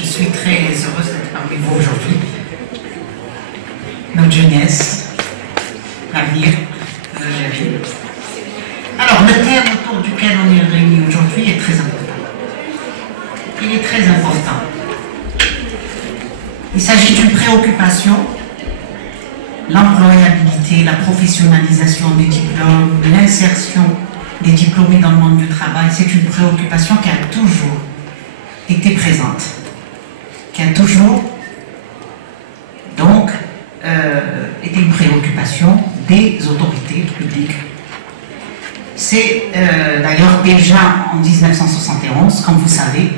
Je suis très heureuse d'être parmi vous aujourd'hui. Notre jeunesse, l'avenir de l'Algérie. Alors, le thème autour duquel on est réunis aujourd'hui est très important. Il est très important. Il s'agit d'une préoccupation, l'employabilité, la professionnalisation des diplômes, l'insertion des diplômés dans le monde du travail. C'est une préoccupation qui a toujours été présente, qui a toujours donc été une préoccupation des autorités publiques. C'est d'ailleurs déjà en 1971, comme vous savez,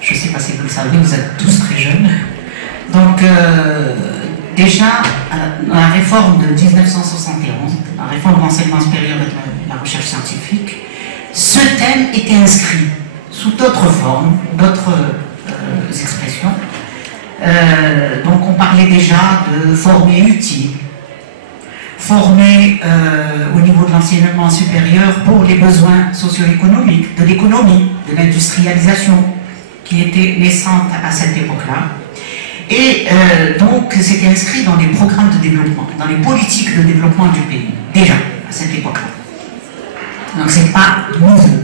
je ne sais pas si vous le savez, vous êtes tous très jeunes, donc déjà la réforme de 1971, la réforme de l'enseignement supérieur et de la recherche scientifique, ce thème était inscrit sous d'autres formes, d'autres expressions. Donc on parlait déjà de former utile, former au niveau de l'enseignement supérieur pour les besoins socio-économiques, de l'économie, de l'industrialisation qui était naissante à cette époque-là. Et donc c'était inscrit dans les programmes de développement, dans les politiques de développement du pays, déjà à cette époque-là. Donc c'est pas nouveau.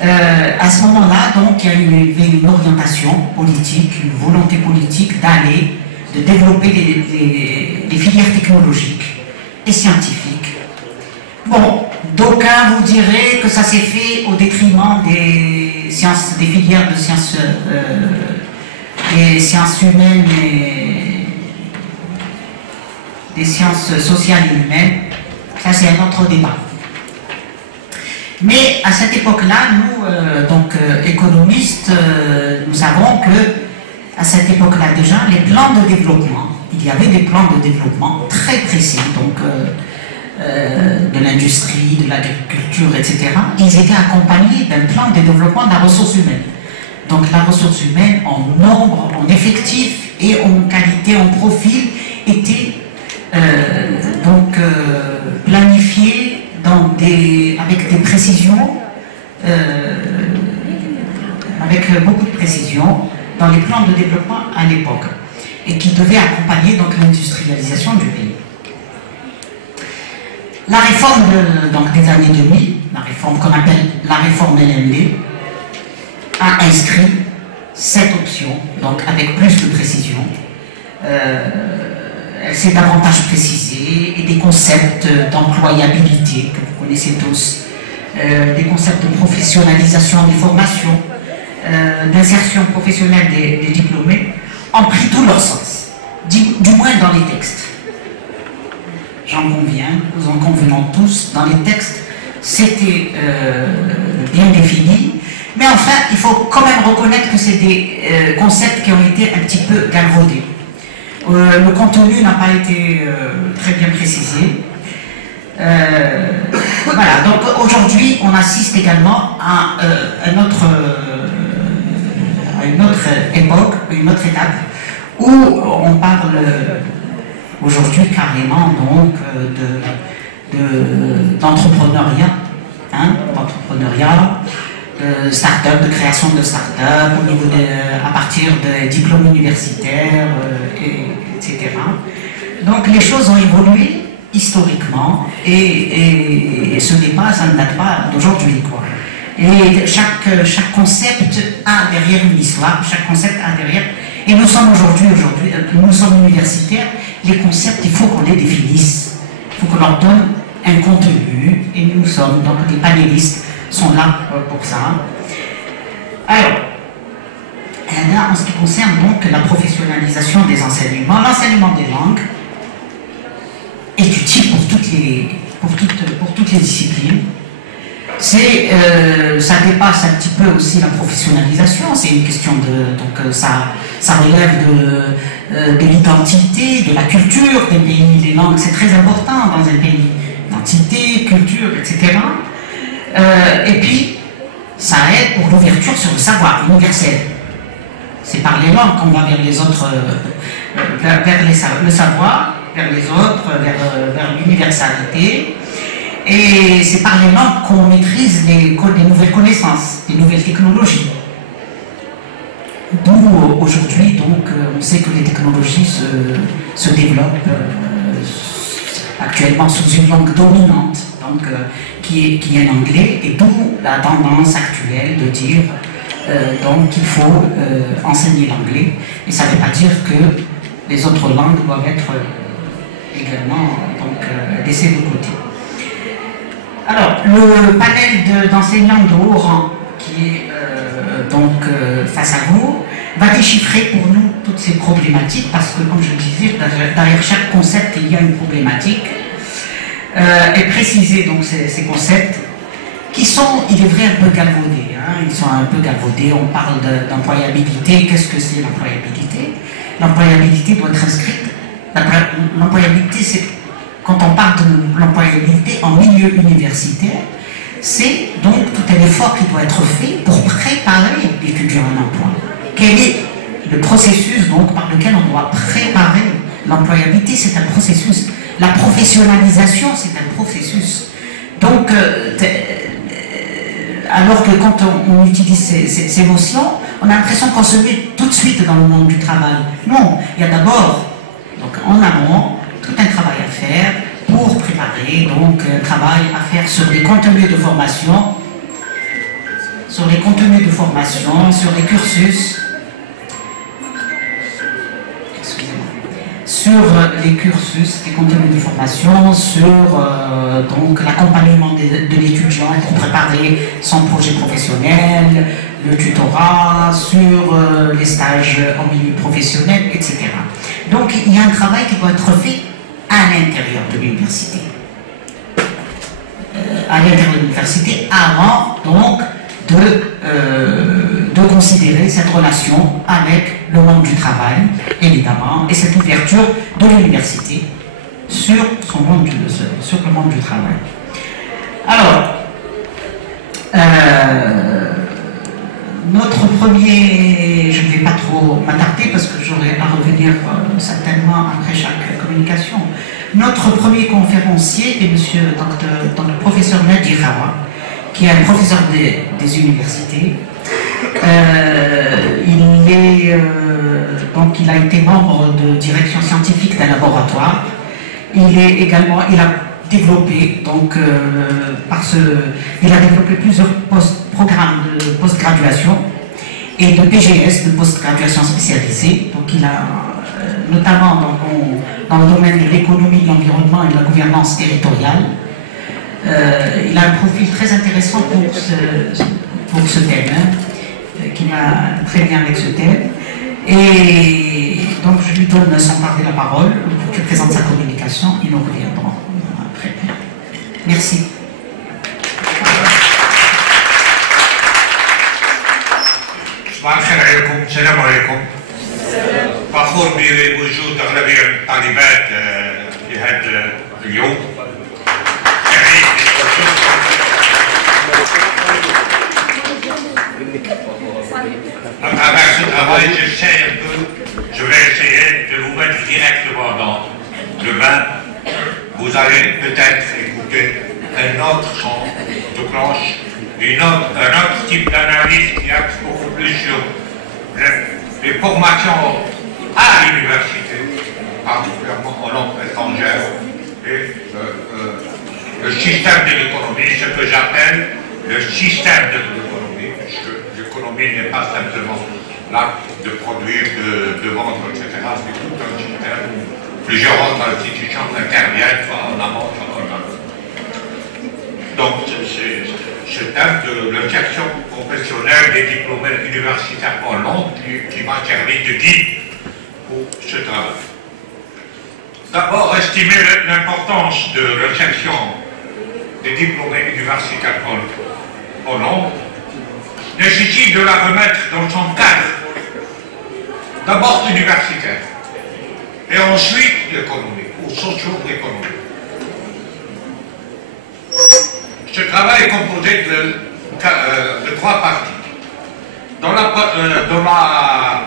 À ce moment-là, donc, il y a eu une orientation politique, une volonté politique d'aller, de développer des filières technologiques et scientifiques. Bon, d'aucuns vous diraient que ça s'est fait au détriment des sciences, des filières de sciences, des sciences humaines et des sciences sociales et humaines. Ça, c'est un autre débat. Mais à cette époque-là, nous, économistes, nous savons que à cette époque-là déjà, les plans de développement, il y avait des plans de développement très précis, donc de l'industrie, de l'agriculture, etc. Ils étaient accompagnés d'un plan de développement de la ressource humaine. Donc la ressource humaine en nombre, en effectif et en qualité, en profil, était planifiée avec des précisions, avec beaucoup de précision dans les plans de développement à l'époque et qui devaient accompagner donc l'industrialisation du pays. La réforme des années 2000, la réforme qu'on appelle la réforme LMD, a inscrit cette option, donc avec plus de précision. Elle s'est davantage précisée et des concepts d'employabilité que vous connaissez tous, des concepts de professionnalisation des formations, d'insertion professionnelle des diplômés ont pris tout leur sens, du moins dans les textes. J'en conviens, nous en convenons tous, dans les textes c'était bien défini, mais enfin il faut quand même reconnaître que c'est des concepts qui ont été un petit peu galvaudés. Le contenu n'a pas été très bien précisé. Voilà, donc aujourd'hui on assiste également à une autre époque, une autre étape, où on parle aujourd'hui carrément donc d'entrepreneuriat, de start-up, de création de start-up à partir de diplômes universitaires, etc. Donc les choses ont évolué historiquement et ce débat, ça ne date pas d'aujourd'hui, quoi. Et chaque concept a derrière une histoire, chaque concept a derrière. Et nous sommes aujourd'hui, nous sommes universitaires, les concepts, il faut qu'on les définisse, il faut qu'on leur donne un contenu, et nous sommes, donc les panélistes sont là pour ça. Alors, là, en ce qui concerne donc la professionnalisation des enseignements, l'enseignement des langues est utile pour toutes les disciplines. Ça dépasse un petit peu aussi la professionnalisation, c'est une question de... ça relève de l'identité, de la culture des pays, des langues, c'est très important dans un pays. Identité, culture, etc. Et puis, ça aide pour l'ouverture sur le savoir universel. C'est par les langues qu'on va vers les autres, vers le savoir, vers les autres, vers l'universalité. Et c'est par les langues qu'on maîtrise les nouvelles connaissances, les nouvelles technologies. D'où aujourd'hui, donc, on sait que les technologies se développent actuellement sous une langue dominante, donc, qui est l'anglais, et d'où la tendance actuelle de dire donc qu'il faut enseigner l'anglais. Et ça ne veut pas dire que les autres langues doivent être également laissées de côté. Alors, le panel d'enseignants de haut rang qui est face à vous va déchiffrer pour nous toutes ces problématiques, parce que, comme je le disais, derrière chaque concept, il y a une problématique, et préciser donc ces concepts qui sont, il est vrai, un peu galvaudés. Hein, ils sont un peu galvaudés. On parle d'employabilité. Qu'est-ce que c'est l'employabilité? L'employabilité doit être inscrite. L'employabilité, c'est quand on parle de l'employabilité en milieu universitaire, c'est donc tout un effort qui doit être fait pour préparer l'étudiant à l'emploi. Quel est le processus donc par lequel on doit préparer l'employabilité? C'est un processus. La professionnalisation, c'est un processus. Donc, alors que quand on utilise ces notions, on a l'impression qu'on se met tout de suite dans le monde du travail. Non, il y a d'abord, donc en amont, tout un travail à faire pour préparer, donc un travail à faire sur les contenus de formation, sur les cursus, les contenus de formation, sur donc l'accompagnement de l'étudiant pour préparer son projet professionnel, le tutorat, sur les stages en milieu professionnel, etc. Donc il y a un travail qui doit être fait à l'intérieur de l'université. Avant donc de considérer cette relation avec le monde du travail, évidemment, et cette ouverture de l'université sur le monde du travail. Alors, notre premier, je ne vais pas trop m'attarder parce que j'aurai à revenir certainement après chaque communication. Notre premier conférencier est le professeur Nadir Hawa, qui est un professeur des universités. Il a été membre de direction scientifique d'un laboratoire. Il a développé plusieurs programmes de post-graduation et de PGS, de post-graduation spécialisée. Donc il a notamment dans le domaine de l'économie, de l'environnement et de la gouvernance territoriale. Il a un profil très intéressant pour ce thème, qui va très bien avec ce thème. Et donc je lui donne sans tarder la parole pour qu'il présente sa communication. Ils nous reviendront après. Merci. السلام عليكم. فخور بوجود أغلبية من الطالبات في هذا اليوم. سعيد avec ce travail, je vais essayer de vous mettre directement dans le bain. Vous allez peut-être écouter un autre son de cloche, un autre type d'analyse qui axe beaucoup plus sur les formations à l'université, particulièrement en langue étrangère, et le système de l'économie, ce que j'appelle le système de l'économie, puisque l'économie n'est pas simplement l'acte de produire, de vendre, etc. C'est tout un système où plusieurs autres institutions interviennent, soit en amont, soit en aval. Donc, ce thème de l'insertion professionnelle des diplômés universitaires en langue qui m'a servi de guide pour ce travail. D'abord, estimer l'importance de l'insertion des diplômés universitaires en langue nécessite de la remettre dans son cadre, d'abord universitaire, et ensuite économique ou socio-économique. Ce travail est composé de trois parties. Dans la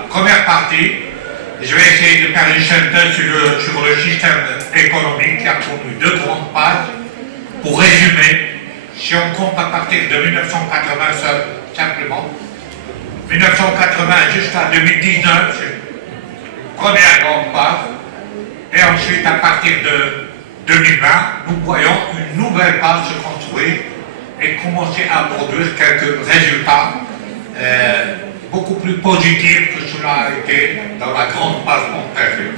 première partie, je vais essayer de faire une synthèse sur le système économique qui a connu 2 grandes pages. Pour résumer, si on compte à partir de 1980 simplement, 1980 jusqu'à 2019, c'est une première grande phase. Et ensuite, à partir de 2020, nous voyons une nouvelle phase se construire et commencer à produire quelques résultats beaucoup plus positifs que cela a été dans la grande phase antérieure.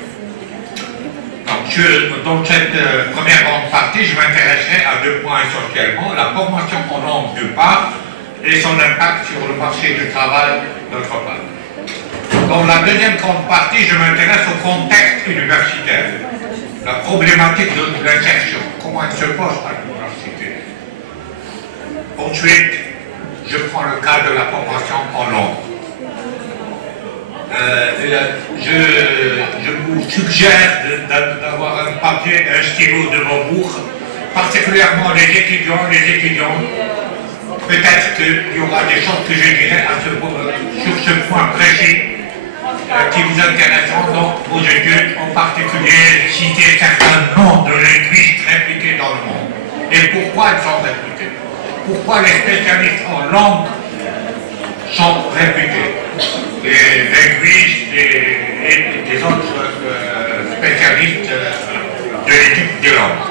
Donc, dans cette première grande partie, je m'intéresserai à deux points essentiellement, la formation en langue d'une part et son impact sur le marché du travail d'autre part. Dans la deuxième grande partie, je m'intéresse au contexte universitaire, la problématique de l'insertion, comment elle se pose à l'université. Ensuite, je prends le cas de la formation en langue. Je vous suggère d'avoir un papier, un stylo devant vous, particulièrement les étudiants. Peut-être qu'il y aura des choses que je dirai sur ce point précis qui vous intéresseront dans vos études, en particulier citer certains noms de linguistes réputés dans le monde. Et pourquoi ils sont réputés? Pourquoi les spécialistes en langue sont réputés? Les linguistes et les autres spécialistes de l'étude des langues.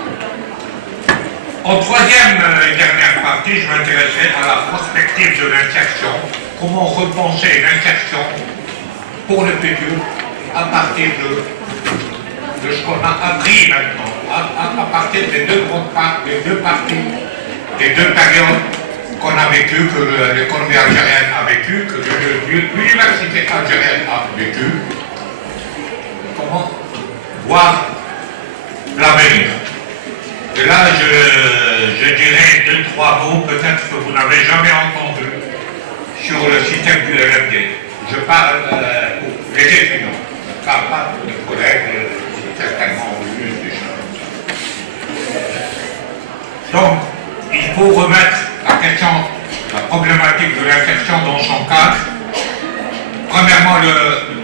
En troisième et dernière partie, je m'intéresserai à la prospective de l'insertion, comment repenser l'insertion pour le futur à partir de ce qu'on a appris maintenant, à partir des deux parties, des deux périodes qu'on a vécues, que l'économie algérienne a vécues, que l'université algérienne a vécu. Comment voir l'avenir. Et là, je dirais deux, trois mots, peut-être que vous n'avez jamais entendu, sur le système du LMD. Je parle pour les étudiants, je ne parle pas pour les collègues, certainement au lieu des choses. Donc, il faut remettre la question, la problématique de l'insertion dans son cadre. Premièrement,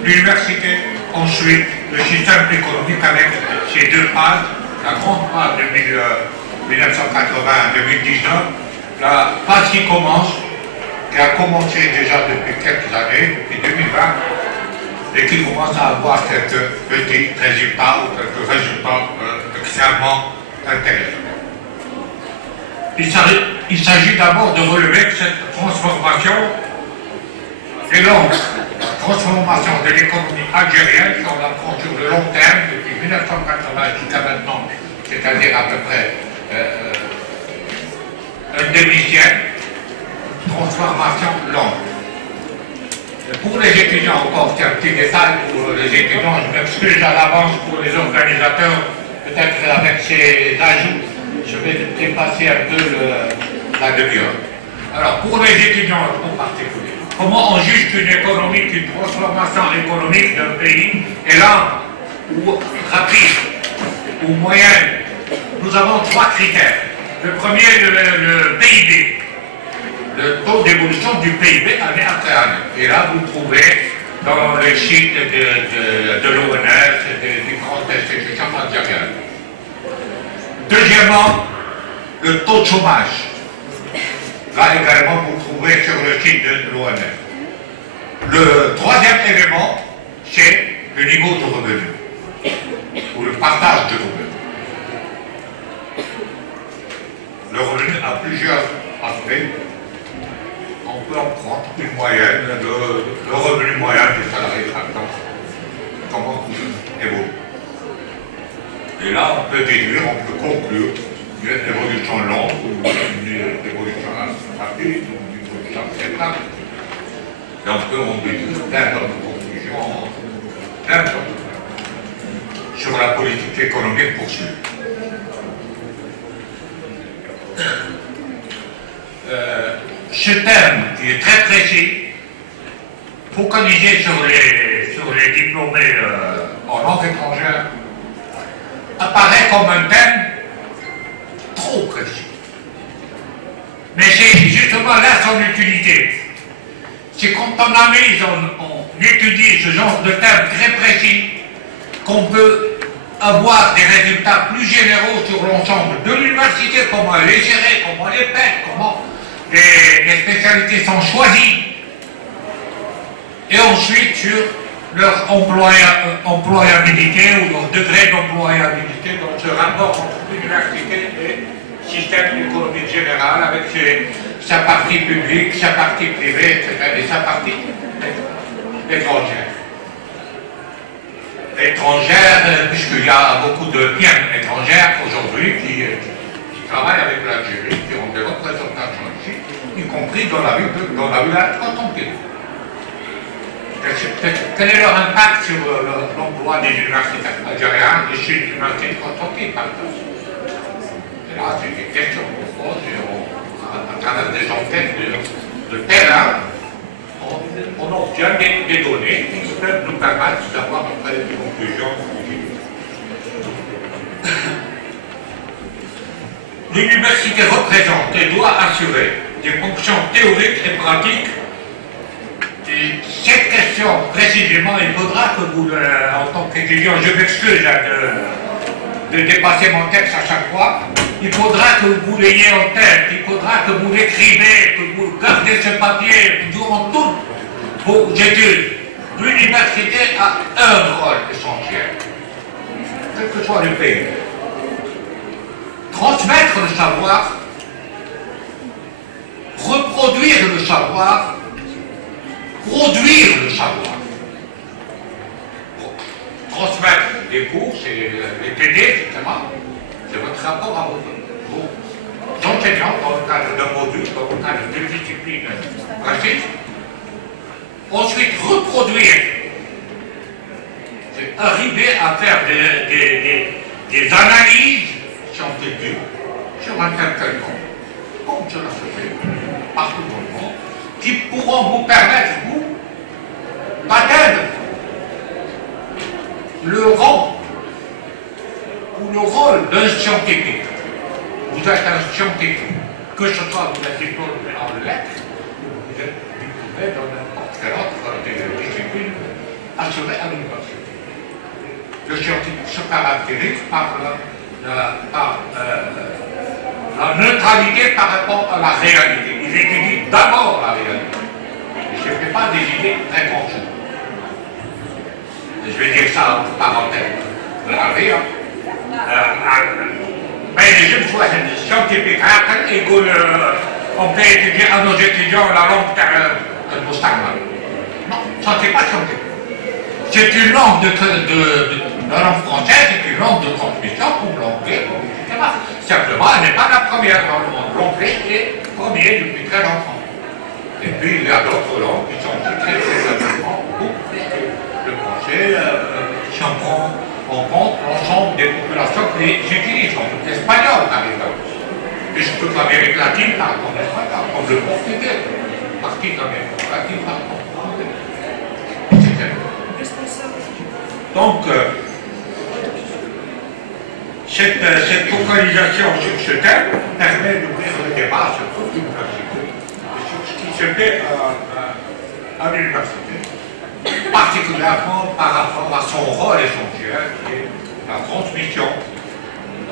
l'université, ensuite le système économique avec ces deux phases, la grande phase de 1980-2019, la phase qui commence, qui a commencé déjà depuis quelques années, depuis 2020, et qui commence à avoir quelques petits résultats ou quelques résultats extrêmement intéressants. Il s'agit d'abord de relever que cette transformation est longue. La transformation de l'économie algérienne, si on la prend sur le long terme, depuis 1980 jusqu'à maintenant, c'est-à-dire à peu près un demi-siècle, transformation longue. Pour les étudiants, encore, c'est un petit détail pour les étudiants, je m'excuse à l'avance pour les organisateurs, peut-être avec ces ajouts, je vais dépasser un peu la demi-heure. Alors, pour les étudiants en particulier, comment on juge qu'une économie, qu'une transformation économique d'un pays est lente ou rapide ou moyenne? Nous avons trois critères. Le premier, le PIB. Le taux d'évolution du PIB année après année. Et là, vous trouvez dans les sites de l'ONS et des grandes institutions algériennes. Deuxièmement, le taux de chômage. Là également, vous trouvez sur le site de l'ONS. Le troisième élément, c'est le niveau de revenu, ou le partage de revenus. Le revenu a plusieurs aspects. On peut en prendre une moyenne, le revenu moyen des salariés tractants, comment il évolue. Et là, on peut déduire, on peut conclure une évolution longue ou une évolution rapide ou une évolution acceptable. Et on peut en déduire plein d'autres conclusions, plein d'autres sur la politique économique poursuivie. Ce thème, qui est très précis, focalisé sur les diplômés en langue étrangère, apparaît comme un thème trop précis. Mais c'est justement là son utilité. C'est quand on analyse, on étudie ce genre de thème très précis, qu'on peut avoir des résultats plus généraux sur l'ensemble de l'université, comment elle est gérée, comment elle est faite, comment les spécialités sont choisies. et ensuite sur leur employabilité ou leur degré d'employabilité dans ce rapport entre l'université et le système économique général avec sa partie publique, sa partie privée, etc. et sa partie étrangère. Étrangère, puisqu'il y a beaucoup de firmes étrangères aujourd'hui qui travaillent avec l'Algérie, qui ont des représentations ici, y compris dans la ville atlantique. Quel est leur impact sur l'emploi des universitaires algériens et chez l'université atlantique, par exemple? Et là, c'est des questions qu'on pose et à travers des enquêtes de terrain, on obtient des données qui peuvent nous permettre d'avoir après des conclusions. L'université représente et doit assurer des fonctions théoriques et pratiques. Et cette question, précisément, il faudra que vous, en tant qu'étudiant, je m'excuse de dépasser mon texte à chaque fois, il faudra que vous l'ayez en tête, il faudra que vous l'écrivez, que vous gardez ce papier durant toutes vos études. L'université a un rôle essentiel, quel que soit le pays. Transmettre le savoir, reproduire le savoir, produire le savoir. Transmettre les cours, c'est les TD, etc. C'est votre rapport à vos enseignants dans le cadre d'un module, dans le cadre d'une discipline pratique. Ensuite, reproduire. C'est arriver à faire des analyses scientifiques sur un certain nombre, comme cela se fait partout dans le monde, qui pourront vous permettre, vous, d'atteindre le rang ou le rôle d'un scientifique. Vous êtes un scientifique, que ce soit vous êtes diplômé en lettres, ou vous êtes diplômé dans n'importe quelle autre discipline assurée à l'université. Le scientifique se caractérise par la neutralité par rapport à la réalité. Il étudie d'abord la réalité. Il ne se fait pas des idées préconçues. Je vais dire ça en parenthèse. Mais je me souhaite scientifique. On peut étudier à nos étudiants la langue de Moustagman. Non, ça c'est pas scientifique. C'est une langue la langue française est une langue de transmission comme l'anglais, etc. Simplement, elle n'est pas la première dans le monde. L'anglais est premier depuis très longtemps. Et puis, il y a d'autres langues qui sont très importantes, le français, si on prend en compte l'ensemble des populations qui utilisent, comme l'espagnol, par exemple. Puisque l'Amérique latine parle comme l'espagnol, comme le portugais, partie de l'Amérique latine parle comme le portugais, etc. Donc, cette focalisation sur ce thème permet d'ouvrir le débat sur toute l'université et sur ce qui se fait à l'université, particulièrement par rapport à son rôle essentiel qui est la transmission,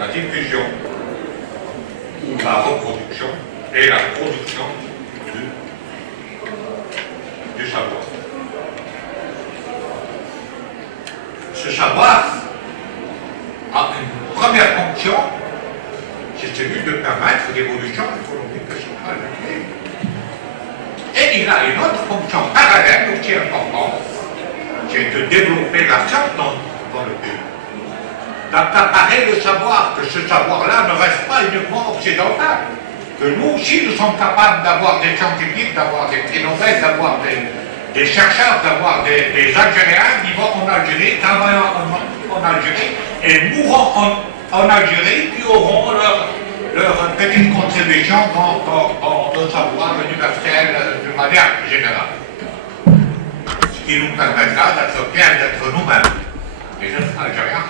la diffusion ou la reproduction et la production du savoir. Ce savoir a une première fonction, c'est celui de permettre l'évolution économique et sociale du pays. Et il a une autre fonction parallèle aussi importante, c'est de développer la science dans le pays. D'accaparer le savoir, que ce savoir-là ne reste pas uniquement occidental. Que nous aussi, nous sommes capables d'avoir des scientifiques, d'avoir des prix Nobel, d'avoir des chercheurs, d'avoir des Algériens vivant en Algérie, travaillant en Algérie et mourant en Algérie, qui auront leur petite contribution dans le savoir universel de manière générale. Ce qui nous permettra d'être bien, d'être nous-mêmes, les jeunes Algériens.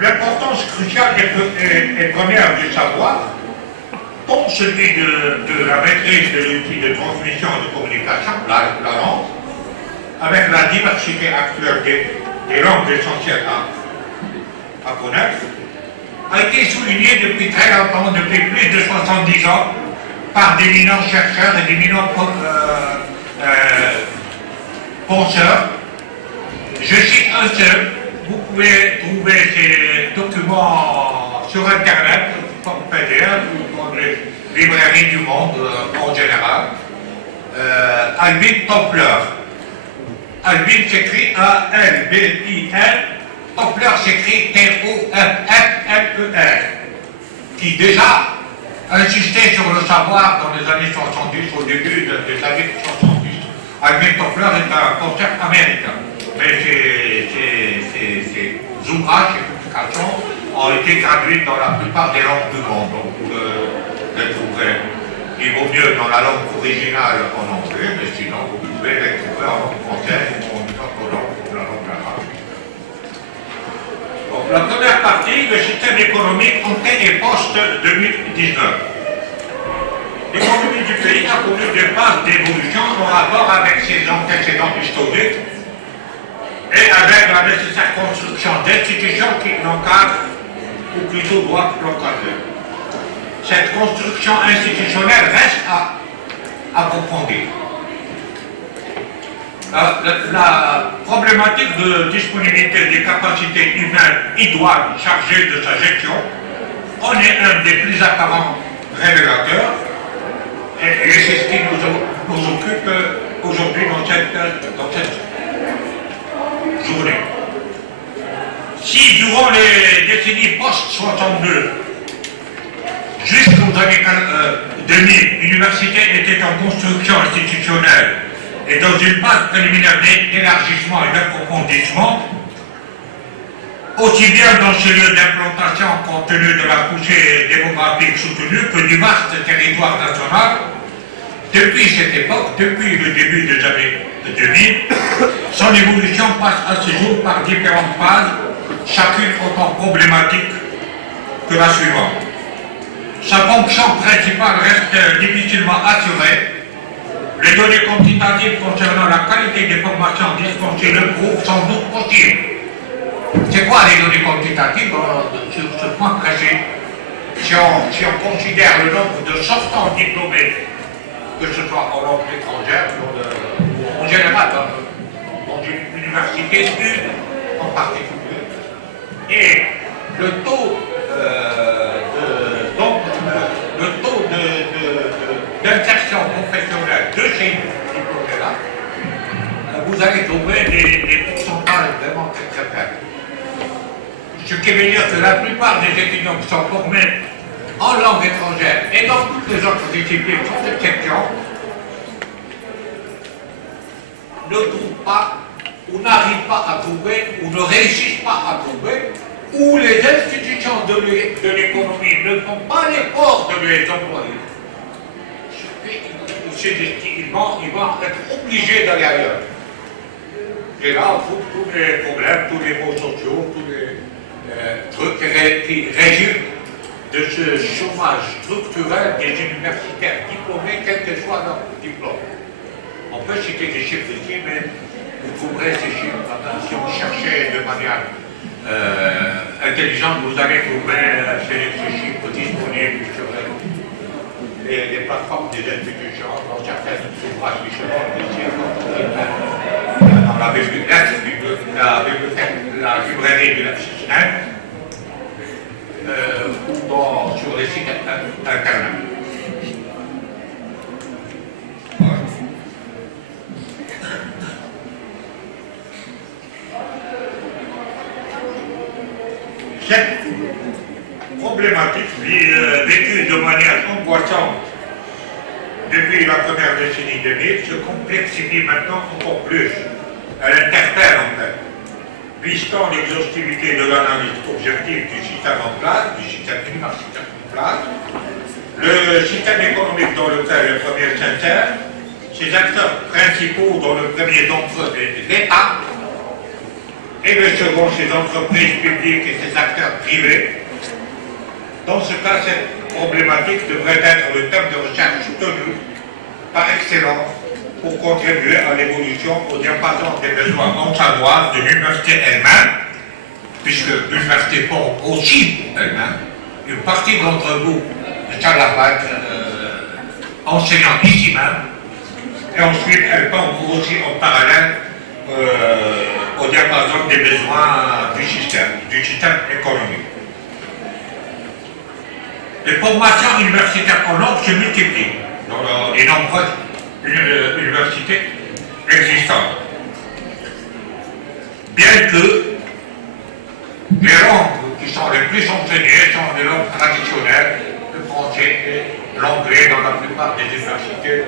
L'importance cruciale et première du savoir, comme celui de la maîtrise de l'outil de transmission et de communication, la langue, avec la diversité actuelle des langues essentielles à connaître, a été souligné depuis très longtemps, depuis plus de 70 ans, par d'éminents chercheurs et d'éminents penseurs. Je cite un seul. Vous pouvez trouver ces documents sur Internet, comme PDF ou dans les librairies du monde en général. Alvin Toffler. Alvin s'écrit A-L-B-I-N. Toffler s'écrit T-O-F-F-L-E-R. Qui déjà insistait sur le savoir dans les années 70, au début des années 70. Alvin Toffler est un penseur américain. Mais ses ouvrages, ses publications ont été traduits dans la plupart des langues du monde. Donc vous les trouverez. Il vaut mieux dans la langue originale en anglais, mais sinon vous pouvez les trouver en langue française ou en autre langue, comme la langue arabe. Donc la première partie, le système économique pré et post-2019. L'économie du pays a connu des phases d'évolution en rapport avec ses antécédents historiques et avec la nécessaire construction d'institutions qui l'encadrent, ou plutôt doivent l'encadrer. Cette construction institutionnelle reste à approfondir. La problématique de disponibilité des capacités humaines idoines chargées de sa gestion en est un des plus apparents révélateurs, et c'est ce qui nous occupe aujourd'hui dans cette journée. Si durant les décennies post-62, jusqu'aux années 2000, l'université était en construction institutionnelle et dans une phase préliminaire d'élargissement et d'approfondissement, aussi bien dans ce lieu d'implantation compte tenu de la poussée démographique soutenue que du vaste territoire national. Depuis cette époque, depuis le début des années 2000, son évolution passe à ce jour par différentes phases, chacune autant problématique que la suivante. Sa fonction principale reste difficilement assurée. Les données quantitatives concernant la qualité des formations dispensées le prouvent sans doute possible. C'est quoi les données quantitatives sur ce point précis? Si on considère le nombre de sortants diplômés, que ce soit en langue étrangère ou en général dans une université, une en particulier, et le taux d'insertion professionnelle de ces diplômés-là, vous allez trouver des pourcentages vraiment très très faibles. Ce qui veut dire que la plupart des étudiants qui sont formés en langue étrangère et dans toutes les autres disciplines, sans exception, ne trouvent pas ou n'arrivent pas à trouver ou ne réussissent pas à trouver, ou les institutions de l'économie ne font pas l'effort de les employer. Ils vont être obligés d'aller ailleurs. Et là, on trouve tous les problèmes, tous les maux sociaux, tous les trucs qui résultent de ce chômage structurel des universitaires diplômés, quel que soit leur diplôme. On peut citer des chiffres ici, mais vous trouverez ces chiffres. Si vous cherchez de manière intelligente, vous allez trouver ces chiffres disponibles sur les plateformes des institutions, dans certains ouvrages qui se vendent ici, dans la bibliothèque, la librairie de la Cisne, ou sur les sites internet. Cette problématique vécue de manière angoissante depuis la première décennie 2000 se complexifie maintenant encore plus. Elle interpelle en fait, puisqu'en l'exhaustivité de l'analyse objective du système en place, du système universitaire en place, le système économique dans lequel le premier s'insère, ses acteurs principaux dont le premier d'entre eux est l'État, et le second, ses entreprises publiques et ses acteurs privés. Dans ce cas, cette problématique devrait être le thème de recherche soutenu par excellence pour contribuer à l'évolution au diapason des besoins ontanois de l'université elle-même, puisque l'université forme aussi elle-même une partie d'entre vous, Inch'Allah, va être enseignant ici même, et ensuite elle tombe aussi en parallèle au diapason des besoins du système économique. Les formations universitaires en langue se multiplient dans les nombreuses universités existantes. Bien que les langues qui sont les plus enseignées sont des langues traditionnelles, le français et l'anglais dans la plupart des universités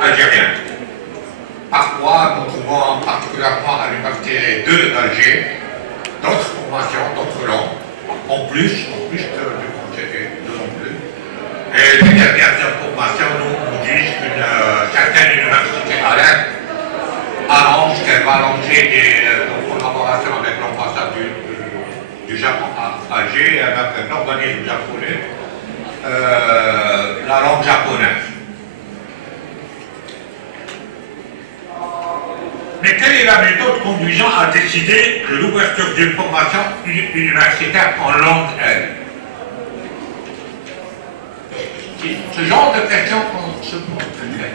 algériennes. Parfois, nous trouvons particulièrement à l'université d'Alger d'autres formations, d'autres langues, en plus que du français et de non plus. Et les dernières informations nous disent qu'une certaine université annonce qu'elle va lancer en collaboration avec l'ambassade du Japon à Alger et avec un organisme japonais, la langue japonaise. Mais quelle est la méthode conduisant à décider de l'ouverture d'une formation universitaire en langue elle? Ce genre de questions qu'on se pose très bien.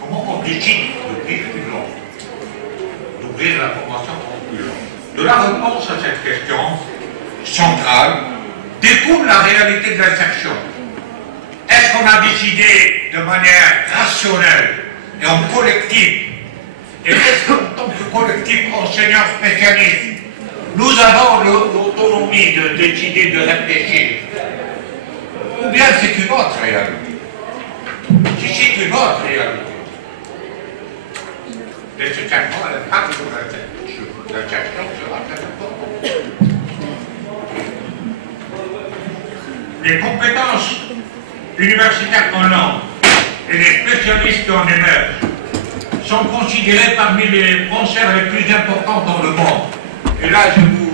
Comment on décide d'ouvrir une langue, d'ouvrir la formation en une langue? De la réponse à cette question centrale découle la réalité de l'insertion. Est-ce qu'on a décidé de manière rationnelle et en collectif? Et est-ce qu'en tant que collectif enseignant spécialiste, nous avons l'autonomie de décider de réfléchir? Ou bien c'est une autre réalité? Si c'est une autre réalité, nécessairement l'impact sur l'insertion sera très important. Les compétences universitaires en langue et les spécialistes qui en émergent sont considérés parmi les foncières les plus importants dans le monde. Et là, je vous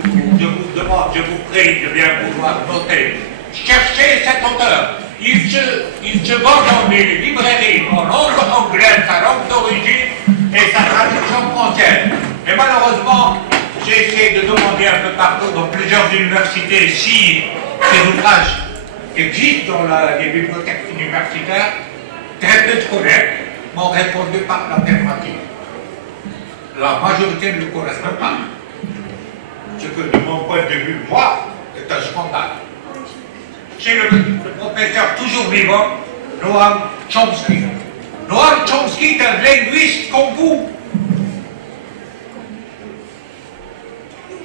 demande, je vous prie de bien vouloir noter. Cherchez cet auteur. Il se vend dans les librairies en langue anglaise, sa langue d'origine et sa traduction française. Et malheureusement, j'ai essayé de demander un peu partout dans plusieurs universités si ces ouvrages existent dans les bibliothèques universitaires. Très peu de collègues m'ont répondu par l'affirmative. La majorité ne le connaissent même pas. Ce que, de mon point de vue, moi, est un scandale. C'est le professeur toujours vivant, Noam Chomsky. Noam Chomsky est un linguiste comme vous.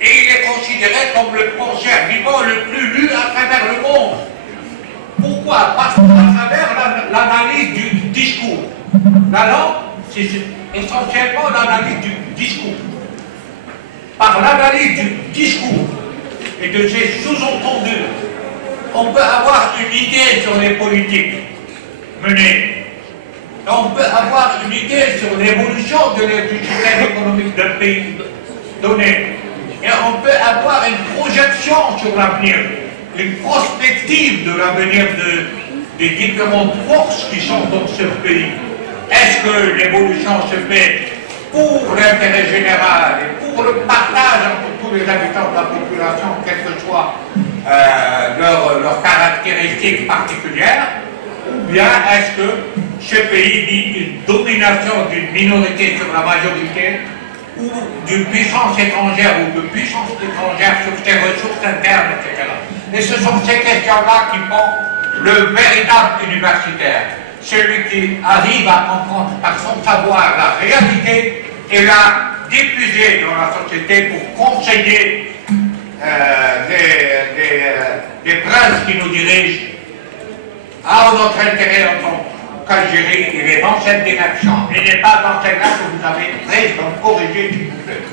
Et il est considéré comme le penseur vivant le plus lu à travers le monde. Pourquoi? Parce qu'à travers l'analyse du discours. La langue, c'est essentiellement l'analyse du discours. Par l'analyse du discours et de ses sous-entendus, on peut avoir une idée sur les politiques menées. On peut avoir une idée sur l'évolution du système économique d'un pays donné. Et on peut avoir une projection sur l'avenir, une prospective de l'avenir des différentes forces qui sont dans ce pays. Est-ce que l'évolution se fait pour l'intérêt général et pour le partage entre tous les habitants de la population, quelles que soient leurs caractéristiques particulières, ou bien est-ce que ce pays vit une domination d'une minorité sur la majorité, ou d'une puissance étrangère ou de puissance étrangère sur ses ressources internes, etc. Et ce sont ces questions-là qui font le véritable universitaire. Celui qui arrive à comprendre par son savoir la réalité et la diffuser dans la société pour conseiller des princes qui nous dirigent à notre intérêt en tant qu'Algérie. Il est dans cette direction. Il n'est pas dans celle-là que vous avez prise, donc corrigez s'il vous plaît.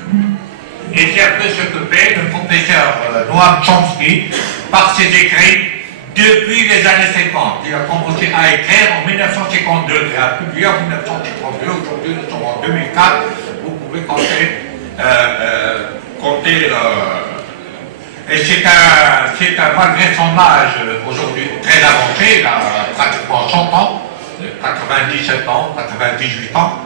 Et c'est un peu ce que fait le professeur Noam Chomsky par ses écrits depuis les années 50. Il a commencé à écrire en 1952 et a publié en 1952. Aujourd'hui, nous sommes en 2004. Vous pouvez compter. Et c'est malgré son âge aujourd'hui très avancé, il a pratiquement 100 ans, 97 ans, 98 ans.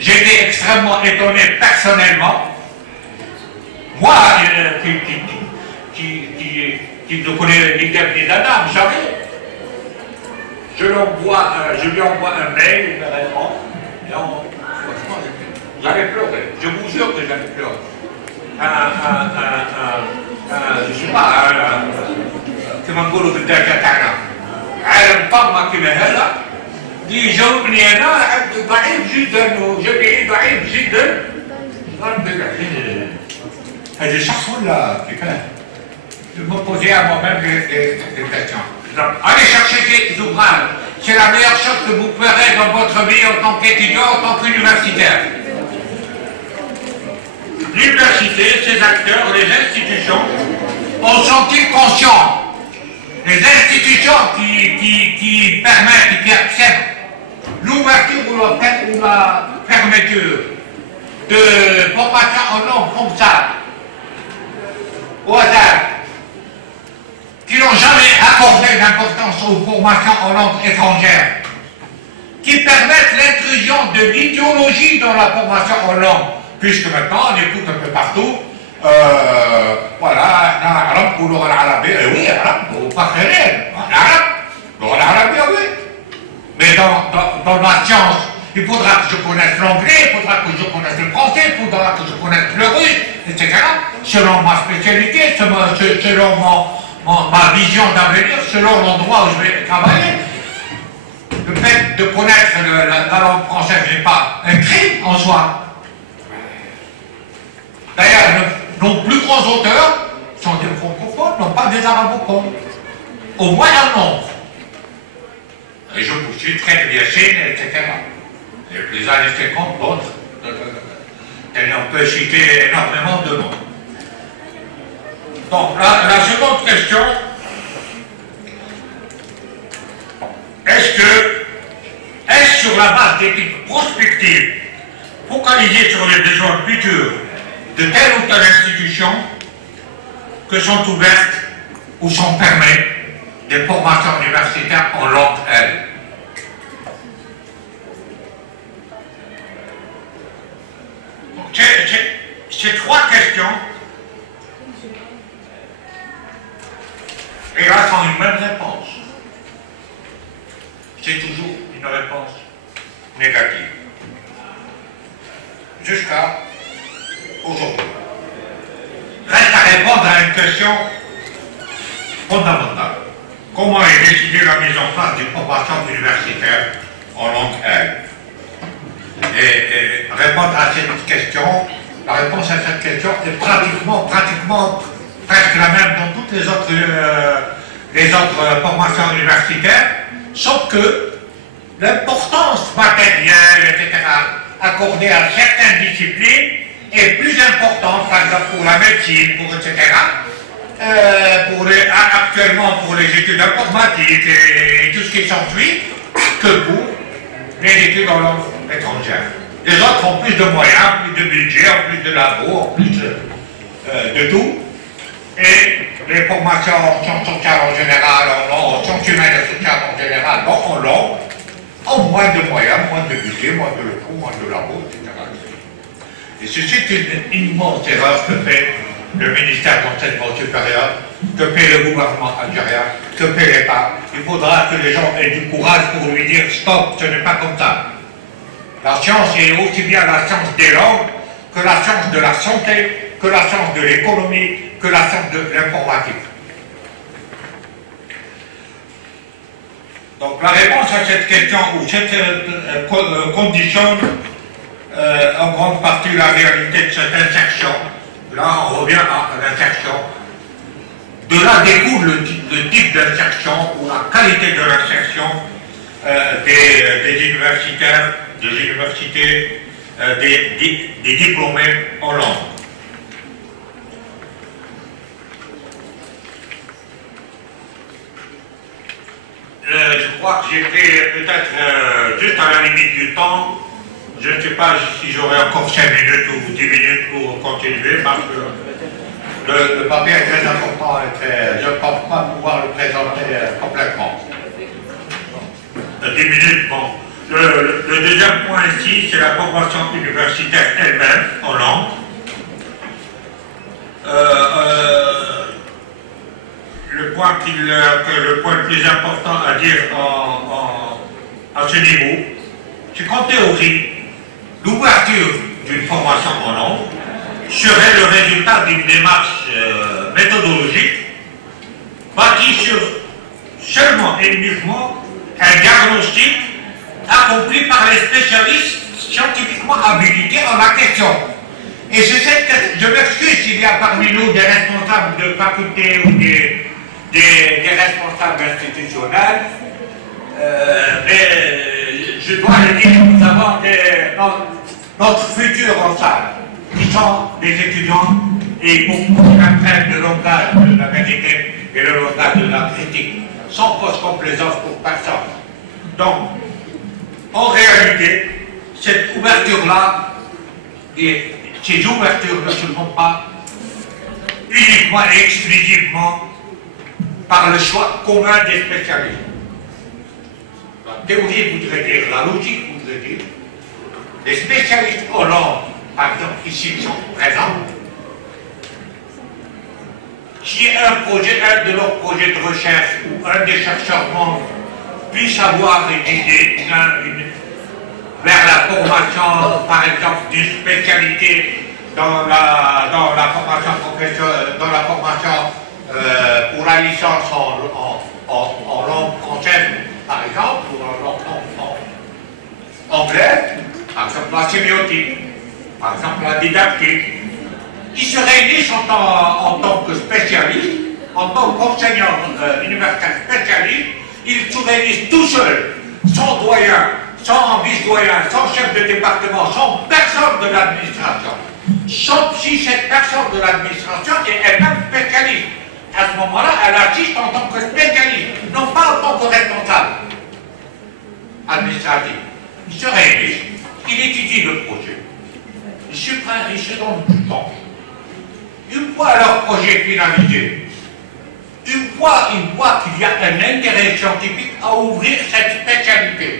J'étais extrêmement étonné personnellement. Moi, qui ne connais ni Dev ni Dada, vous savez, je lui envoie un mail, il me répond, et franchement, j'allais pleurer. Je vous jure que j'allais pleurer. Je ne sais pas, كما نقولوا في الدرجة تاعنا عالم طامة كما هذا دي يجاوبني أنا عبد ضعيف جدا وجميعي ضعيف جدا. هذا شخص ولا كيفاه؟ Je me posais à moi-même des questions. Donc, allez chercher des ouvrages. C'est la meilleure chose que vous ferez dans votre vie en tant qu'étudiant, en tant qu'universitaire. L'université, ses acteurs, les institutions en sont-ils conscients? Les institutions qui permettent et qui acceptent l'ouverture ou la fermeture de formation en langue comme ça, au hasard, qui n'ont jamais accordé d'importance aux formations en langue étrangère, qui permettent l'intrusion de l'idéologie dans la formation en langue, puisque maintenant on écoute un peu partout, voilà, l'arabe ou l'oral arabe, oui, l'arabe, ou pas très l'oral arabe, oui. Mais dans la science, il faudra que je connaisse l'anglais, il faudra que je connaisse le français, il faudra que je connaisse le russe, etc. Selon ma spécialité, selon ma vision d'avenir, selon l'endroit où je vais travailler. Le fait de connaître la langue française n'est pas un crime en soi. D'ailleurs, nos plus grands auteurs sont des francophones, non pas des arabophones. Au moins un nombre. Et je poursuis très bien, etc. Et les années 50, d'autres. On peut citer énormément de noms. Donc, la seconde question, est-ce sur la base d'études prospectives, focalisées sur les besoins futurs de telle ou telle institution, que sont ouvertes ou sont permises des formations universitaires en langue L? Ces trois questions, et là, sont une même réponse. C'est toujours une réponse négative. Jusqu'à aujourd'hui. Reste à répondre à une question fondamentale. Comment est décidée la mise en place des formations universitaires en langue L? Et répondre à cette question, la réponse à cette question est pratiquement presque la même dans toutes les autres formations universitaires, sauf que l'importance matérielle, etc., accordée à certaines disciplines est plus importante, par exemple pour la médecine, etc., actuellement pour les études informatiques et tout ce qui s'ensuit, que pour les études en langue étrangère. Les autres ont plus de moyens, plus de budget, plus de labos, plus de tout. Et les formations en sciences sociales en général, en sciences humaines et sociales en général, en langue, ont moins de moyens, moins de budget, moins de locaux, moins de labos, etc. Et ceci est une immense erreur que fait le ministère de l'enseignement supérieur, que fait le gouvernement algérien, que fait l'État. Il faudra que les gens aient du courage pour lui dire stop, ce n'est pas comme ça. La science est aussi bien la science des langues que la science de la santé, que la science de l'économie, que la science de l'informatique. Donc la réponse à cette question ou cette conditionne en grande partie la réalité de cette insertion. Là on revient à l'insertion. De là découle le type d'insertion ou la qualité de l'insertion des universitaires, des universités, des diplômés en langue. Je crois que j'ai fait peut-être juste à la limite du temps. Je ne sais pas si j'aurai encore 5 minutes ou 10 minutes pour continuer parce que le papier est très important et je ne pense pas pouvoir le présenter complètement. 10 minutes, bon. Le deuxième point ici, c'est la formation universitaire elle-même en langue. Le point le point le plus important à dire à ce niveau, c'est qu'en théorie, l'ouverture d'une formation en langue serait le résultat d'une démarche méthodologique bâtie sur seulement et uniquement un diagnostic accompli par les spécialistes scientifiquement habilités en la question. Et c'est cette question, je m'excuse s'il y a parmi nous des responsables de faculté ou des responsables institutionnels, mais je dois le dire, nous avons notre futur en salle, qui sont des étudiants et beaucoup qui apprennent le langage de la vérité et le langage de la critique, sans fausse complaisance pour personne. Donc, en réalité, cette ouverture-là, et ces ouvertures ne se font pas uniquement et exclusivement par le choix commun des spécialistes. La théorie voudrait dire, la logique voudrait dire, les spécialistes en langue, par exemple, ici, qui sont présents, si un de leurs projets de recherche ou un des chercheurs membres puisse avoir une idée vers la formation, par exemple, d'une spécialité dans la formation professionnelle, dans la formation pour la licence en langue française, par exemple, ou en langue anglaise, par exemple la sémiotique, par exemple la didactique, qui se réunissent en tant que spécialistes, en tant qu'enseignants universitaires spécialistes, ils se réunissent tout seuls, sans doyen, sans vice-doyen, sans chef de département, sans personne de l'administration. Sauf si cette personne de l'administration est elle-même spécialiste. À ce moment-là, elle assiste en tant que spécialiste, non pas en tant que responsable administratif. Ils se réunissent, ils étudient le projet, ils se donnent du temps. Une fois leur projet finalisé, une fois qu'il y a un intérêt scientifique à ouvrir cette spécialité,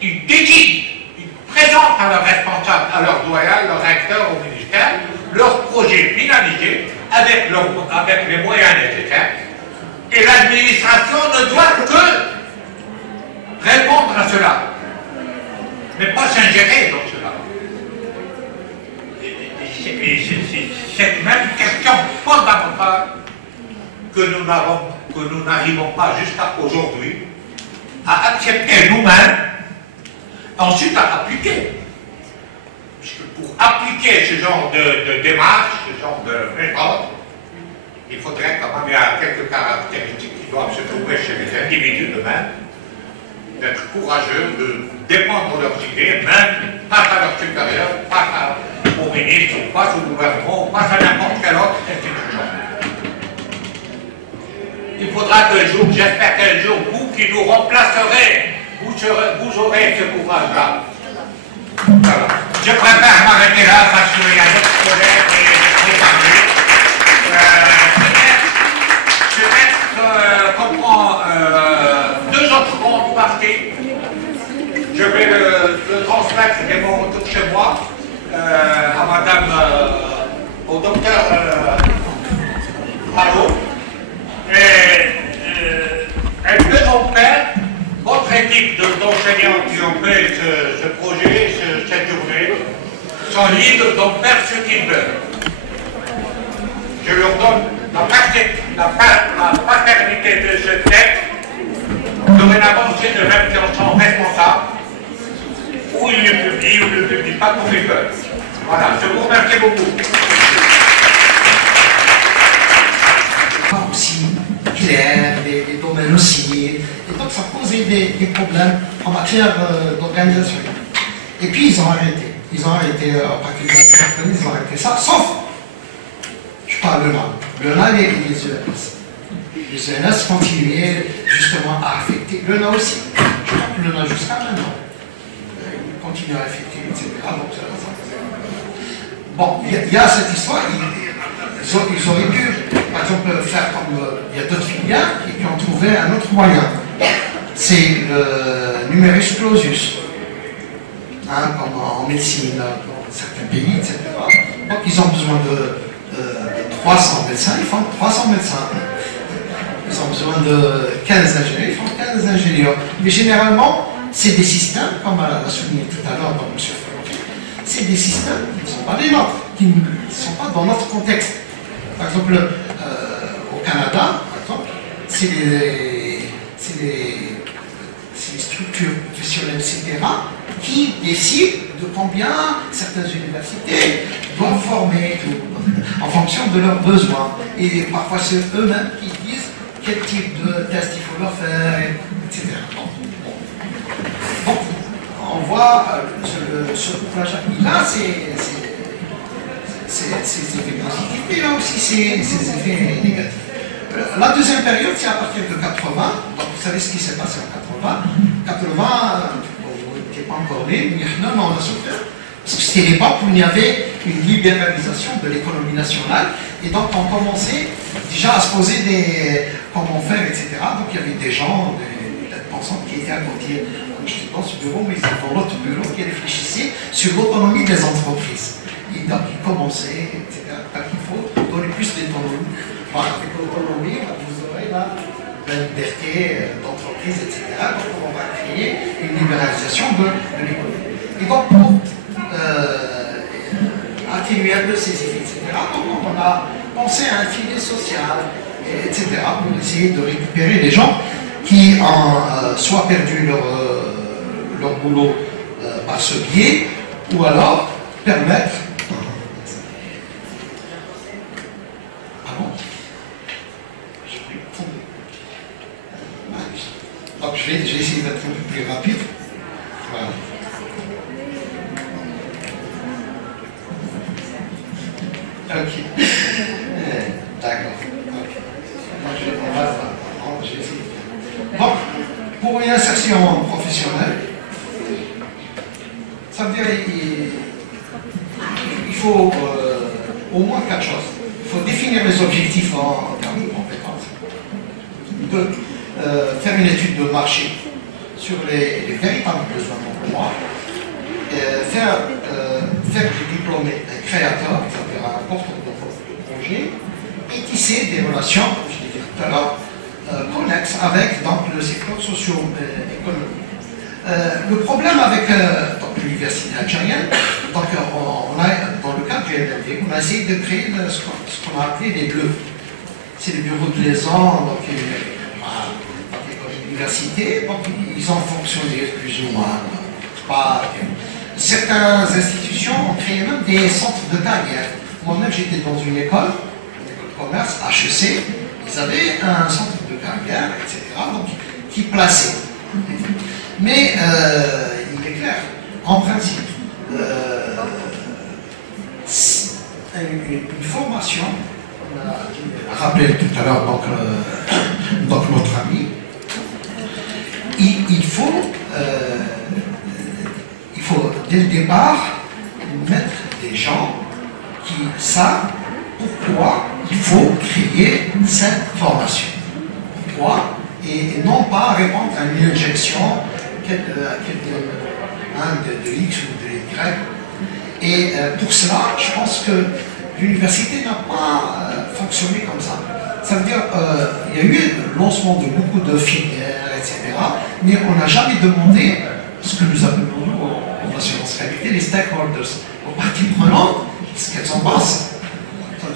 ils décident, ils présentent à leur responsable, à leur doyen, leur recteur au ministère, leur projet finalisé avec les moyens nécessaires. Et l'administration ne doit que répondre à cela, mais pas s'ingérer dans cela. Et c'est cette même question fondamentale que nous n'arrivons pas jusqu'à aujourd'hui à accepter nous-mêmes, ensuite à appliquer. Puisque pour appliquer ce genre de démarche, ce genre de méthode, il faudrait quand même, il y a quelques caractéristiques qui doivent se trouver chez les individus eux-mêmes, d'être courageux, de défendre leurs idées, même face à leurs supérieurs, face au ministre, ou face au gouvernement, ou face à n'importe quelle autre institution. Il faudra qu'un jour, j'espère qu'un jour, vous qui nous remplacerez, vous aurez ce courage-là. Voilà. Je préfère m'arrêter là parce qu'il y a d'autres collègues et des parler. Peut-être qu'on prend 2 autres grandes parties. Je vais le transmettre dès mon retour chez moi à madame, au docteur Halo. Et elle peut donc faire, votre équipe d'enseignants qui ont fait ce projet, cette journée, sont libres d'en faire ce qu'ils veulent. Je leur donne la paternité de ce texte. Dorénavant, c'est de même qu'ils en sont responsables, ou ils le publient ou ne le publient pas comme ils veulent. Voilà, je vous remercie beaucoup. Aussi clair, des domaines aussi, et donc ça posait des problèmes en matière d'organisation. Et puis ils ont arrêté, ils ont arrêté ça, sauf, je parle l'ENA et les ENS. Les ENS continuaient justement à affecter, l'ENA aussi, je crois que l'ENA jusqu'à maintenant, ils continuent à affecter, etc. Donc, bon, il y a cette histoire, ils auraient pu, par exemple, faire comme il y a d'autres filières qui ont trouvé un autre moyen. C'est le numerus clausus, comme en médecine, dans certains pays, etc. Donc ils ont besoin de 300 médecins, ils font 300 médecins. Ils ont besoin de 15 ingénieurs, ils font 15 ingénieurs. Mais généralement, c'est des systèmes, comme l'a souligné tout à l'heure M. Ferrovier, c'est des systèmes qui ne sont pas des nôtres, qui ne sont pas dans notre contexte. Par exemple, au Canada, par exemple, c'est les structures professionnelles, etc., qui décident de combien certaines universités doivent former en fonction de leurs besoins. Et parfois, c'est eux-mêmes qui disent quel type de test il faut leur faire, etc. Donc, on voit ce couplage-là, c'est ses effets positifs, mais là aussi ses effets négatifs. La deuxième période, c'est à partir de 80. Donc, vous savez ce qui s'est passé en 80. 80, vous n'étiez pas encore né, mais non, on a souffert. Parce que c'était l'époque où il y avait une libéralisation de l'économie nationale. Et donc, on commençait déjà à se poser des comment faire, etc. Donc, il y avait des gens, des pensants qui étaient à côté. Je suis dans ce bureau, mais ils étaient dans l'autre bureau qui réfléchissaient sur l'autonomie des entreprises. Et donc, ils commençaient, etc. Donc, il faut donner plus d'autonomie. Voilà, avec l'autonomie, vous aurez la liberté d'entreprise, etc. Donc, on va créer une libéralisation de l'économie. Et donc, pour atténuer un peu ces effets, etc., donc, on a pensé à un filet social, etc., pour essayer de récupérer les gens qui ont soit perdu leur boulot par ce biais, ou alors permettre. Donc je vais essayer d'être un peu plus rapide. Voilà. Ok. D'accord. Donc, pour une insertion professionnelle, ça veut dire il faut au moins 4 choses. Il faut définir les objectifs en termes de compétences. Faire une étude de marché sur les véritables besoins d'emploi, faire du diplômé un créateur, c'est-à-dire un porteur de projet, et tisser des relations, comme je l'ai dit tout à l'heure, connexes avec donc, le secteur socio-économique. Le problème avec l'université algérienne, donc, on a, dans le cadre du LLD, on a essayé de créer ce qu'on a appelé les bleus. C'est les bureaux de liaison, donc l'université, donc ils ont fonctionné plus ou moins. Pas bien. Certaines institutions ont créé même des centres de carrière. Moi-même, j'étais dans une école de commerce, HEC, ils avaient un centre de carrière, etc., donc, qui plaçait. Mais il est clair, en principe, une formation, on a rappelé tout à l'heure donc notre ami, il faut dès le départ mettre des gens qui savent pourquoi il faut créer cette formation. Pourquoi? Et non pas répondre à une injection de X ou de Y. Et pour cela, je pense que l'université n'a pas fonctionné comme ça. Ça veut dire qu'il y a eu le lancement de beaucoup de filières, etc. Mais on n'a jamais demandé ce que nous appelons en assurance qualité les stakeholders, aux parties prenantes, ce qu'elles en pensent.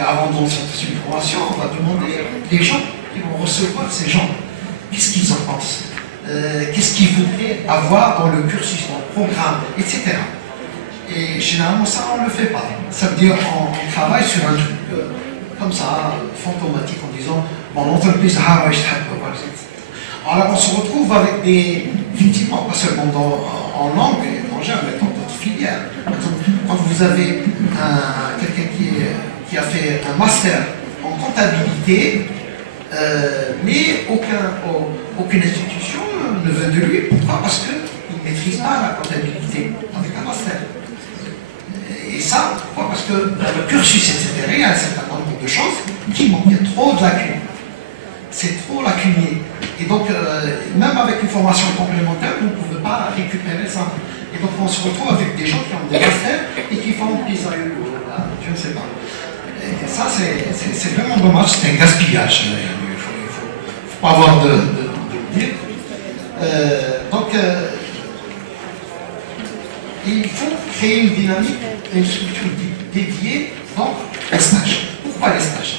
Avant de lancer une formation, on va demander les gens qui vont recevoir ces gens. Qu'est-ce qu'ils en pensent? Qu'est-ce qu'ils voudraient avoir dans le cursus, dans le programme, etc. Et généralement, ça, on ne le fait pas. Ça veut dire qu'on travaille sur un truc comme ça, fantomatique, en disant bon, l'entreprise, alors on se retrouve avec des, effectivement, pas seulement en langue étrangère, mais dans d'autres filières. Par exemple, quand vous avez quelqu'un qui a fait un master en comptabilité, mais aucune institution ne veut de lui. Pourquoi? Parce qu'il ne maîtrise pas la comptabilité avec un master. Et ça, pourquoi? Parce que dans le cursus, etc., il y a un certain nombre de choses qui manquent. Il y a trop de lacunes. C'est trop lacuné. Et donc, même avec une formation complémentaire, vous ne pouvez pas récupérer ça. Et donc, on se retrouve avec des gens qui ont des masters et qui font des je ne sais pas. Et ça, c'est vraiment dommage, c'est un gaspillage. Il ne faut pas avoir de le dire. Il faut créer une dynamique, une structure dédiée donc, au stage. Pourquoi les stages?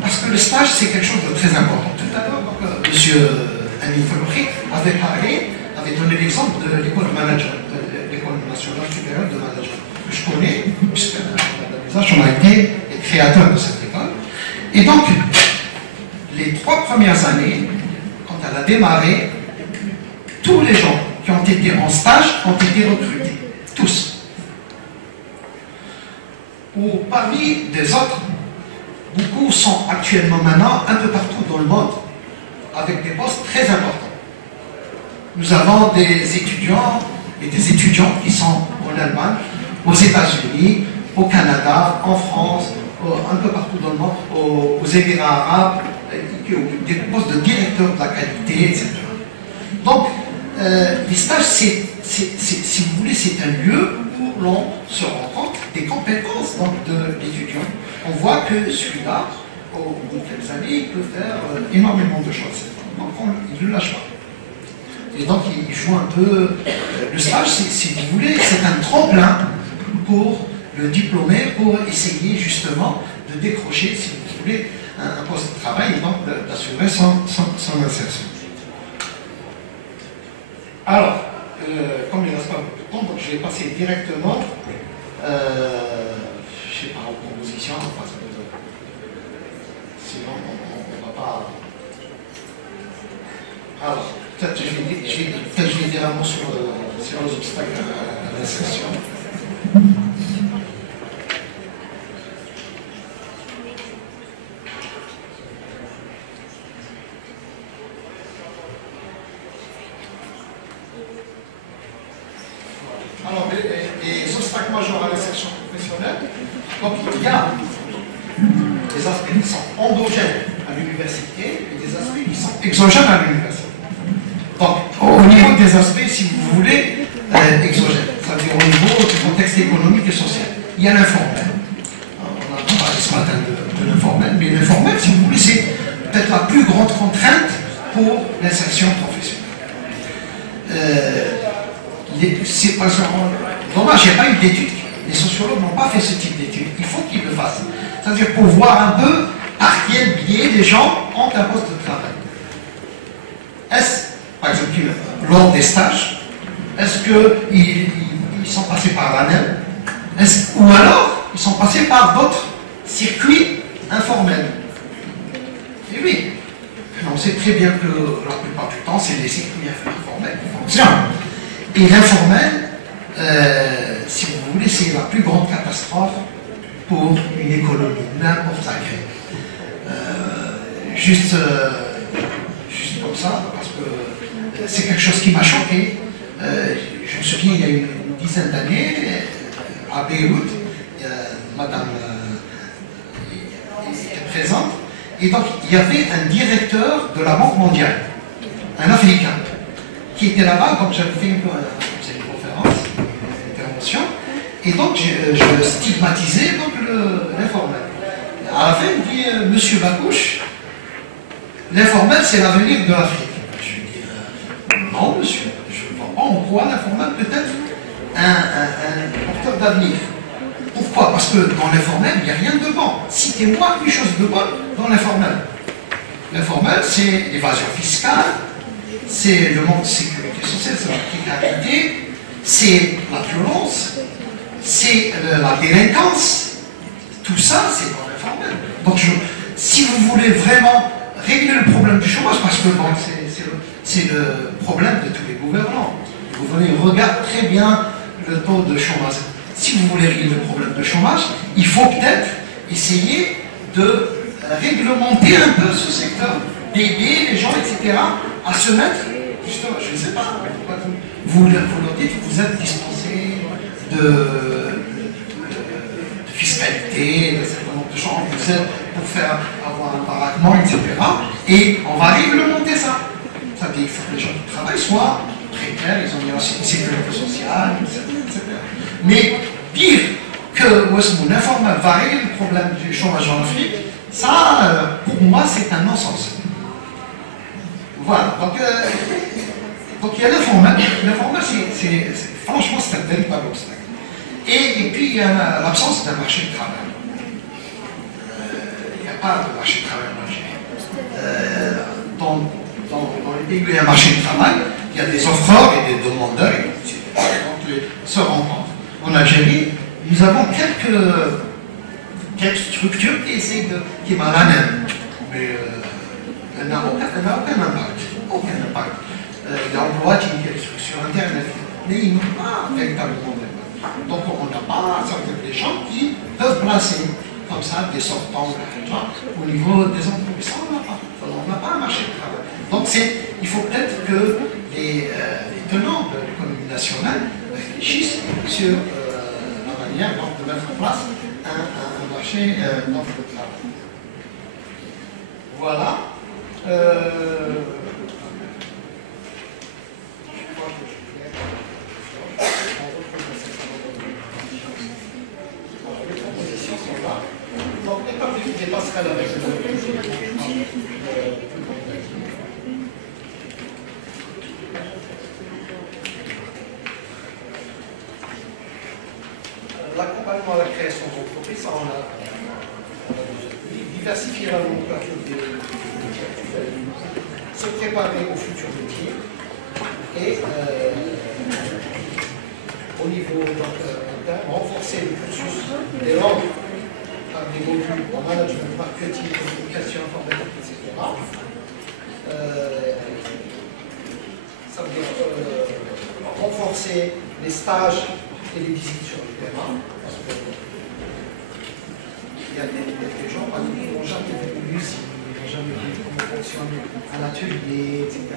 Parce que le stage, c'est quelque chose de très important. Tout à l'heure, M. Amin Falouchi avait donné l'exemple de l'école de management, de l'école nationale supérieure de management, que je connais, puisque on a été les créateurs de cette école. Et donc, les 3 premières années, quand elle a démarré, tous les gens qui ont été en stage ont été recrutés. Tous. Parmi des autres, beaucoup sont actuellement maintenant un peu partout dans le monde, avec des postes très importants. Nous avons des étudiants et des étudiants qui sont en Allemagne, aux États-Unis, au Canada, en France, un peu partout dans le monde, aux Émirats arabes, des postes de directeur de la qualité, etc. Donc, les stages, si vous voulez, c'est un lieu où l'on se rend compte des compétences de l'étudiant. On voit que celui-là, au bout de quelques années, il peut faire énormément de choses. Donc, il ne le lâche pas. Et donc, il joue un peu... le stage, si vous voulez, c'est un tremplin pour le diplômé, pour essayer justement de décrocher, si vous voulez, un poste de travail et donc d'assurer son insertion. Alors, comme il ne reste pas beaucoup de temps, donc je vais passer directement, je ne sais pas, aux propositions, parce que sinon on ne va pas... Alors, peut-être je vais dire un mot sur les obstacles à l'insertion. Alors, les obstacles majeurs à l'insertion professionnelle, donc il y a des aspects qui sont endogènes à l'université et des aspects qui sont exogènes à l'université. Donc, au niveau des aspects, si vous voulez, exogènes, c'est-à-dire au niveau du contexte économique et social, il y a l'informel. On a parlé ce matin de l'informel, mais l'informel, si vous voulez, c'est peut-être la plus grande contrainte pour l'insertion professionnelle. C'est pas dommage, il n'y a pas eu d'études. Les sociologues n'ont pas fait ce type d'études. Il faut qu'ils le fassent. C'est-à-dire pour voir un peu par quel biais les gens ont un poste de travail. Est-ce, par exemple, lors des stages, est-ce qu'ils sont passés par l'ANEL, ou alors ils sont passés par d'autres circuits informels? Et oui, on sait très bien que la plupart du temps, c'est les circuits informels qui fonctionnent. Et l'informel, si vous voulez, c'est la plus grande catastrophe pour une économie, n'importe laquelle. Juste comme ça, parce que c'est quelque chose qui m'a choqué. Je me souviens, il y a une dizaine d'années, à Beyrouth, madame était présente, et donc il y avait un directeur de la Banque mondiale, un Africain, qui était là-bas, donc j'avais fait une conférence, une intervention, et donc je stigmatisais l'informel. À la fin, il me dit, Monsieur Bakouche, l'informel c'est l'avenir de l'Afrique. Je lui dis, non monsieur, je ne vois pas en quoi l'informel peut être un porteur d'avenir. Pourquoi? Parce que dans l'informel, il n'y a rien de bon. Citez-moi une chose de bonne dans l'informel. L'informel, c'est l'évasion fiscale, c'est le manque de sécurité sociale, c'est la précarité, c'est la violence, c'est la délinquance. Tout ça, c'est dans l'informel. Donc, si vous voulez vraiment régler le problème du chômage, parce que bon, c'est le problème de tous les gouvernants. Les gouvernants regardent très bien le taux de chômage. Si vous voulez régler le problème de chômage, il faut peut-être essayer de réglementer un peu ce secteur, d'aider les gens, etc., à se mettre, justement, je ne sais pas, vous leur dites que vous êtes dispensé de fiscalité, d'un certain nombre de choses, vous êtes pour faire avoir un baraquement, etc. Et on va réglementer ça. Ça veut dire qu'il faut que les gens qui travaillent soient précaires, ils ont une sécurité sociale, etc. Mais dire que que l'informel va régler le problème du chômage en Afrique, ça, pour moi, c'est un non-sens. Voilà, donc il y a l'informel. L'informel, franchement, c'est un véritable obstacle. Et puis, il y a l'absence d'un marché de travail. Il n'y a pas de marché de travail en Algérie. Dans les pays où il y a un marché de travail, il y a des offreurs et des demandeurs, et se rencontrent. En Algérie, nous avons quelques structures qui essaient qui malhanent, mais elle n'a aucun impact. Aucun impact. Il y a Emploi qui est sur Internet, mais ils n'ont pas véritablement d'impact. Donc on n'a pas des gens qui peuvent placer comme ça des sortants au niveau des emplois. Ça, on n'a pas un marché de travail. Donc il faut peut-être que les tenants de l'économie nationale réfléchissent sur la manière de mettre en place un marché d'emploi de travail. Voilà. Les propositions sont là. Donc, étant donné des passerelles avec l'accompagnement à la création d'entreprises, ça on a diversifier la nomenclature des métiers, se préparer aux futurs métiers et au niveau interne, renforcer le cursus des langues par des modules en management, marketing, communication informatique, etc. Ça veut dire renforcer les stages et les visites sur le terrain. Parce que il y a des gens qui n'ont jamais vu une usine, ils n'ont jamais vu comment fonctionne un atelier, etc.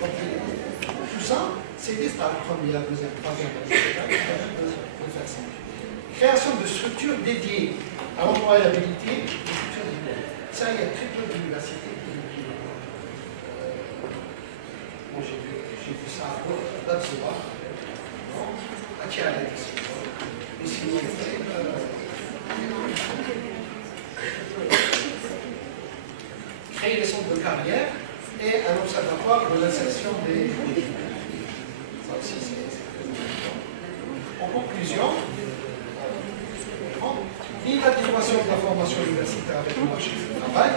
Donc, tout ça, c'est des stages, première, deuxième, troisième, etc. de faire ça. Création de structures dédiées à l'employabilité des futurs diplômes. Ça, il y a très peu d'universités qui moi, j'ai vu ça là-dessus. Attirer la discussion. Mais sinon, créer des centres de carrière et un observatoire de l'insertion des ça aussi, c'est en conclusion, l'inadéquation de la formation universitaire avec le marché du travail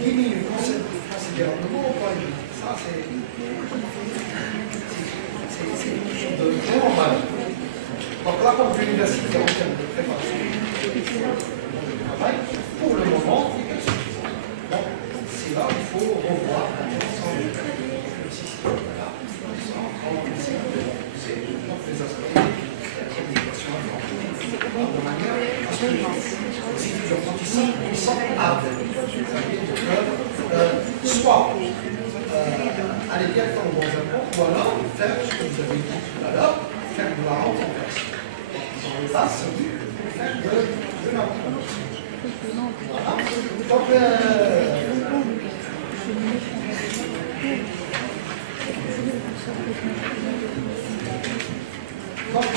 diminue considérablement au point de vue. Ça, c'est quelque chose de vraiment mal. Donc l'apport de l'université en termes de préparation du travail, pour le moment, est insuffisant. Donc c'est là qu'il faut revoir l'ensemble du système. Voilà. C'est les aspects de la communication informatique de manière à ce que les études d'apprentissage sont aveugles. Soit aller directement dans un cours, ou alors faire ce que vous avez dit tout à l'heure, faire de la reconversion. Là, c'est faire de la reconversion. Voilà. Donc,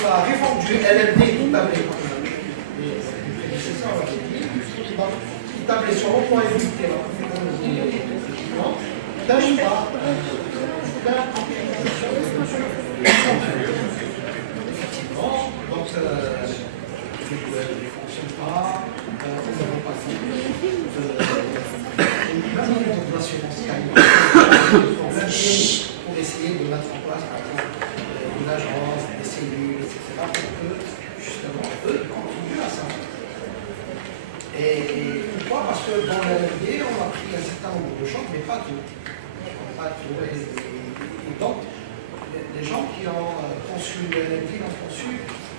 la réforme du LMD qui tablait sur l'employabilité, n'arrive pas effectivement, donc les ne fonctionnent pas, nous n'avons pas de l'assurance pour essayer de mettre en place, par exemple, une agence, des cellules, etc., pour que, justement, eux contribuent à ça. Et pourquoi? Parce que dans la LMD, on a pris un certain nombre de choses, mais pas tout. Et donc, les gens qui ont conçu le LMD l'ont conçu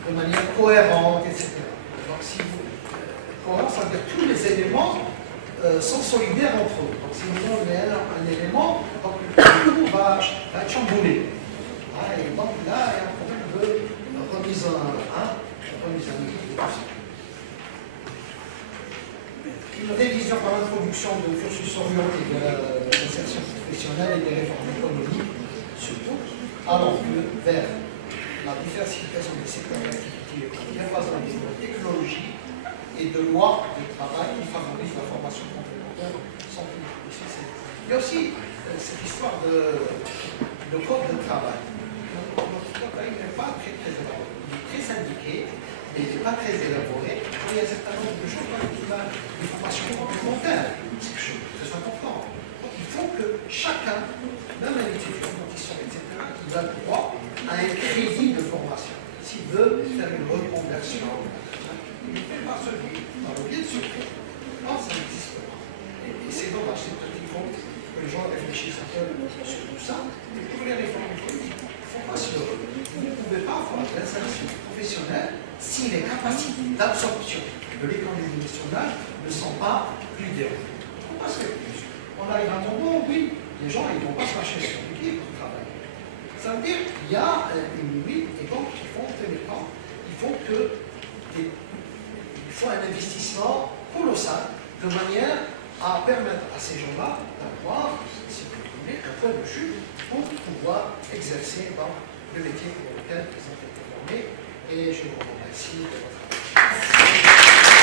de manière cohérente, etc. Donc, si vous. Cohérent, ça veut dire que tous les éléments sont solidaires entre eux. Donc, si vous avez un élément, donc, tout va être chamboulé. Et donc, là, il y a un problème de remise en équilibre. Une révision par l'introduction de cursus orienté de l'insertion professionnelle et des réformes économiques, surtout, allant vers la diversification des secteurs d'activité économique face à des technologies et de lois de travail qui favorisent la formation complémentaire sans publicité. Il y a aussi cette histoire de code de travail. Notre code de travail n'est pas très élaboré. Il est très syndiqué, mais il n'est pas très élaboré. Il y a un certain nombre de choses comme des formations complémentaires. C'est quelque chose de très important. Donc il faut que chacun, même un étudiant qui sort, etc., il a le droit à un crédit de formation. S'il veut faire une reconversion, il ne fait pas celui dans le biais de ce cours. Non, ça n'existe pas. Et c'est dommage, c'est peut-être qu'il faut que les gens réfléchissent un peu sur tout ça. Mais pour les réformes politiques, il ne faut pas se leurrer. Vous ne pouvez pas avoir l'insertion professionnelle si les capacités d'absorption de l'économie nationale ne sont pas plus développées. Parce qu'on arrive à un moment où, oui, les gens ne vont pas se marcher sur le pied pour travailler. Ça veut dire qu'il y a une limite, et donc il faut tenir compte. Il faut un investissement colossal de manière à permettre à ces gens-là d'avoir, si vous voulez, un point de chute pour pouvoir exercer dans le métier pour lequel ils ont été formés. Et je vous remercie de votre attention.